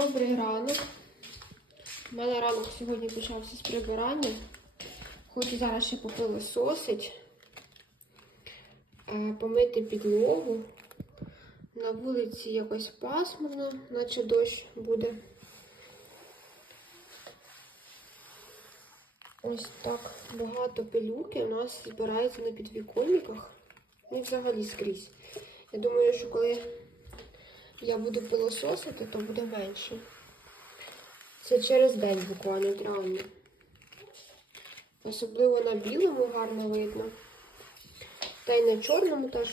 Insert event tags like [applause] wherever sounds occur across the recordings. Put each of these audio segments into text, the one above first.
Добрий ранок. У мене ранок сьогодні почався з прибирання. Хочу зараз ще попилососить, е, помити підлогу. На вулиці якось пасмурно, наче дощ буде. Ось так багато пилюки у нас збирається на підвіконниках. І взагалі скрізь. Я думаю, що коли я буду пилососити, то буде менше. Це через день буквально реально. Особливо на білому гарно видно. Та й на чорному теж.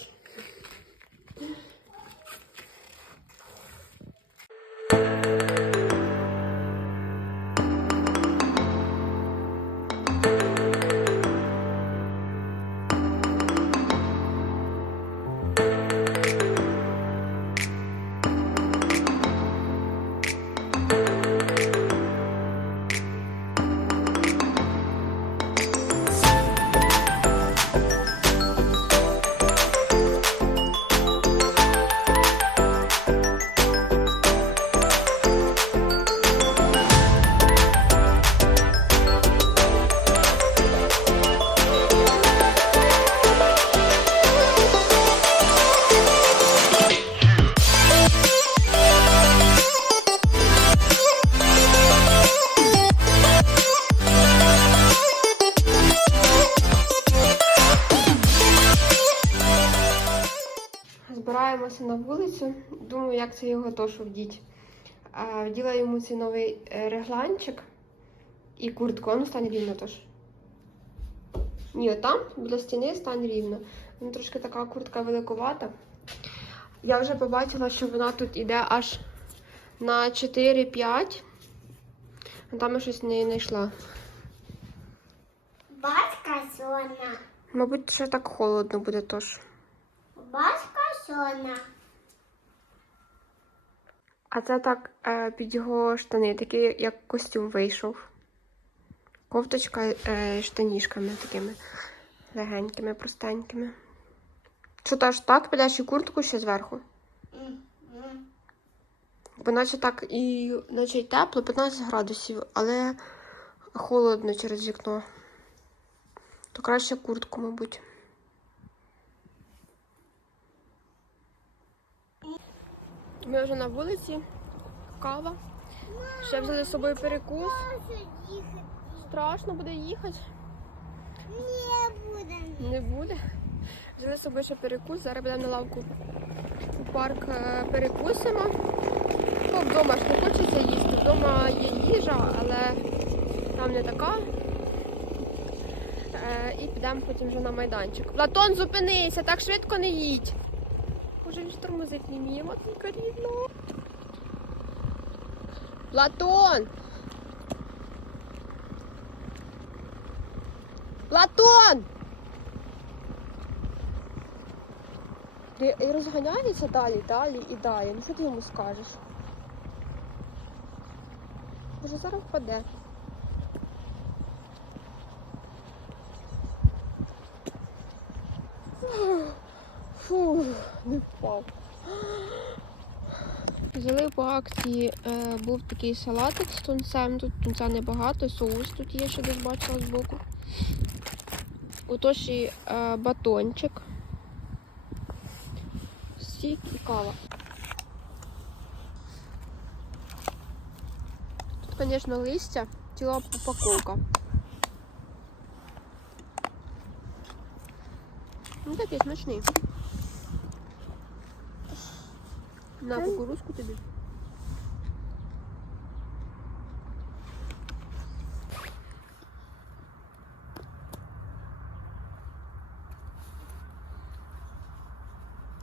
Збираємося на вулицю. Думаю, як це його теж вдіть. Вділа йому цей новий е, регланчик і куртку. А Ну, стань рівно теж. Ні, отам, біля стіни стань рівно. Ну, трошки така куртка великувата. Я вже побачила, що вона тут іде аж на 4-5. А там я щось не знайшла. Батька сона. Мабуть, ще так холодно буде теж. Батька сона. А це так е, під його штани, такий як костюм вийшов. Кофточка е, штанішками такими легенькими, простенькими. Що теж так, підеш і куртку ще зверху? Бо наче так і наче й тепло, 15 градусів, але холодно через вікно. То краще куртку, мабуть. Ми вже на вулиці, кава. Ще взяли з собою перекус. Страшно буде їхати. Не буде. Не буде. Взяли з собою ще перекус. Зараз будемо на лавку у парк е, перекусимо. Бо вдома ж не хочеться їсти. Вдома є їжа, але там не така. Е, І підемо потім вже на майданчик. Платон, зупинися, так швидко не їдь. Він ж тормозить не вміє, матінка рідна. Платон! Платон! І розганяється далі, далі і далі. Ну що ти йому скажеш? Може зараз впаде. Не впав. Взяли по акції, е, був такий салатик з тунцем. Тут тунця небагато, соус тут є, ще десь бачила збоку. Отож і е, батончик. Сік і кава. Тут, звісно, листя, ціла упаковка. Ну такий смачний. На кукурузку тобі.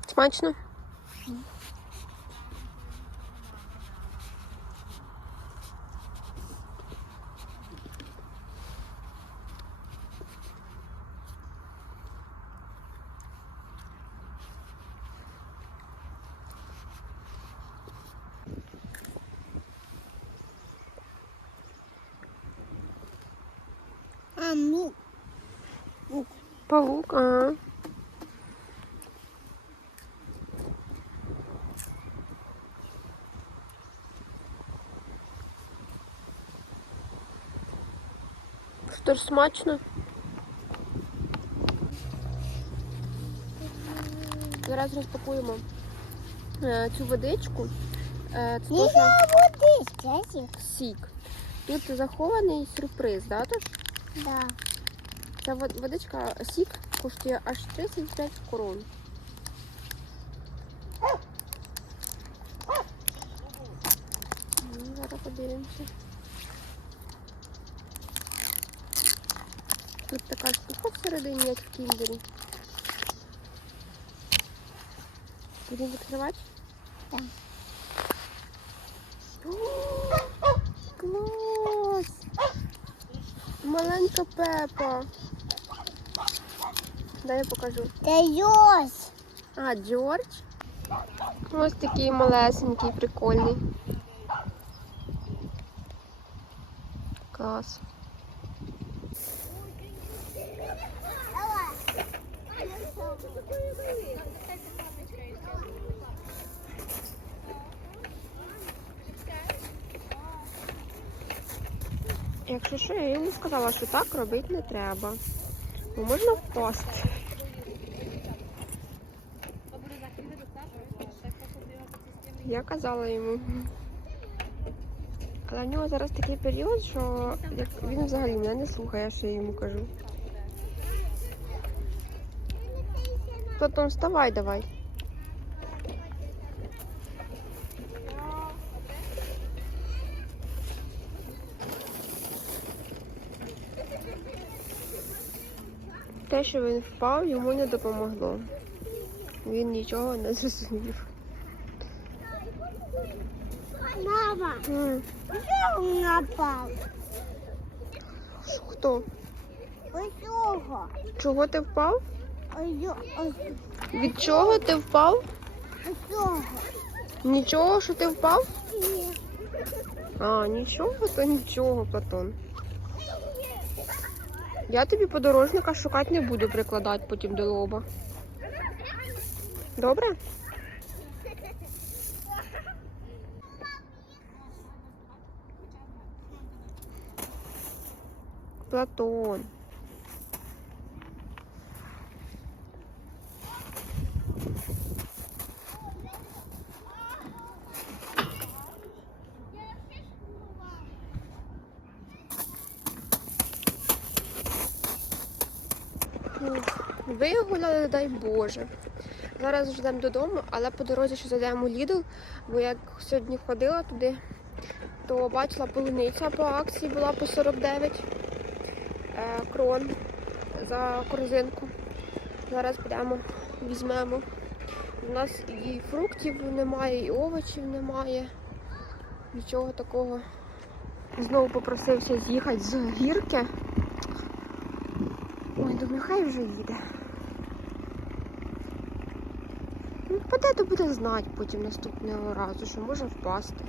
Смачно? Паук, ага. что ж смачно? Зараз розпакуємо е, цю водичку. Е, це можна... водичка, сік. Сік. Тут захований сюрприз, да, тож? Да. Ця водичка сік коштує аж 35 крон. Ну, Зараз подивимося. Тут така штука всередині, як в кіндері. Будемо відкривати? Так. Клас! Маленька Пепа. Дай я покажу. Даешь. А, Джордж. Ось такий малесенький, прикольний. Клас. Якщо що, я йому сказала, що так робити не треба. Бо можна впасти. Я казала йому. Але в нього зараз такий період, що він взагалі мене не слухає, що я йому кажу. Потім вставай давай. Те, що він впав, йому не допомогло. Він нічого не зрозумів. Напал? ш- Хто? Ого. Чого ти впав? Від чого ти впав? Ого. Нічого, що ти впав? Нет. А, нічого, то нічого, Платон. Я тобі подорожника шукати не буду прикладати потім до лоба. Добре? Платон. Вигуляли, дай Боже. Зараз вже йдемо додому, але по дорозі ще зайдемо у Lidl, бо як сьогодні ходила туди, то бачила полуниця по акції була по 49 е, крон за корзинку. Зараз підемо, візьмемо. У нас і фруктів немає, і овочів немає. Нічого такого. Знову попросився з'їхати з гірки. Ой, думаю, хай вже їде. Ну, впаде, то буде знати потім наступного разу, що може впасти.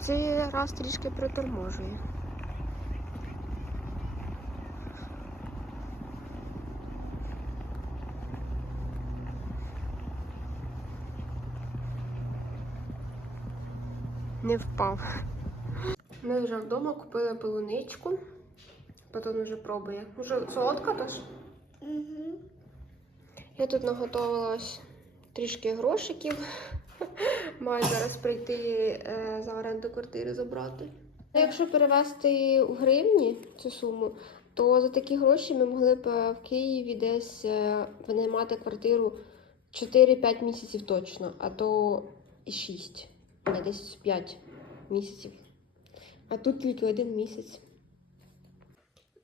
Цей раз трішки приторможує. Не впав. Ми вже вдома купили полуничку. Потім вже пробує. Уже солодка тож. Угу. Я тут наготовилась трішки грошиків. [laughs] Маю зараз прийти е, за оренду квартири забрати. Якщо перевести у гривні цю суму, то за такі гроші ми могли б е, в Києві десь е, винаймати квартиру 4-5 місяців точно, а то і 6, не десь 5 місяців. А тут тільки один місяць.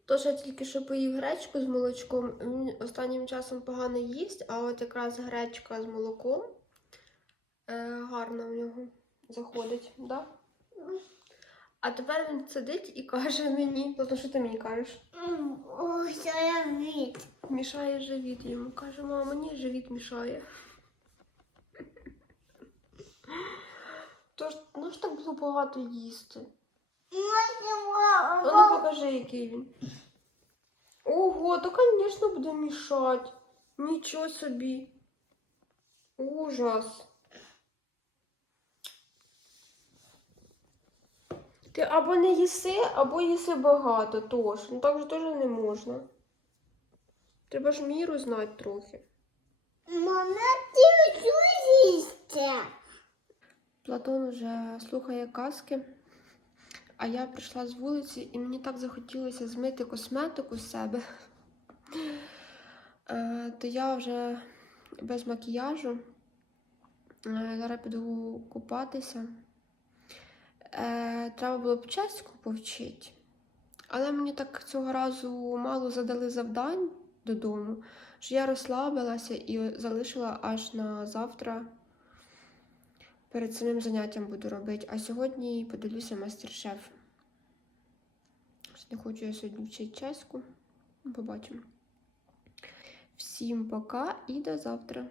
Тож я тільки що поїв гречку з молочком. Останнім часом погано їсть, а от якраз гречка з молоком гарно в нього заходить, да? А тепер він сидить і каже мені, Платон, що ти мені кажеш? Что. Мішає живіт йому. Каже, мама, мені живіт мішає. Тож, ну ж так було багато їсти. Ну покажи, який він. Ого, то, звісно, буде мішати. Нічого собі. Ужас. Ти або не їси, або їси багато тож. Ну так же теж не можна. Треба ж міру знати трохи. Мама, ти що їсти? Платон вже слухає казки, а я прийшла з вулиці і мені так захотілося змити косметику з себе. Е, То я вже без макіяжу. Е, Зараз піду купатися. Е, Треба було б чеську повчити. Але мені так цього разу мало задали завдань додому, що я розслабилася і залишила аж на завтра перед самим заняттям буду робити. А сьогодні подивлюся мастер-шеф. Не хочу я сьогодні вчити чеську. Побачимо. Всім пока і до завтра.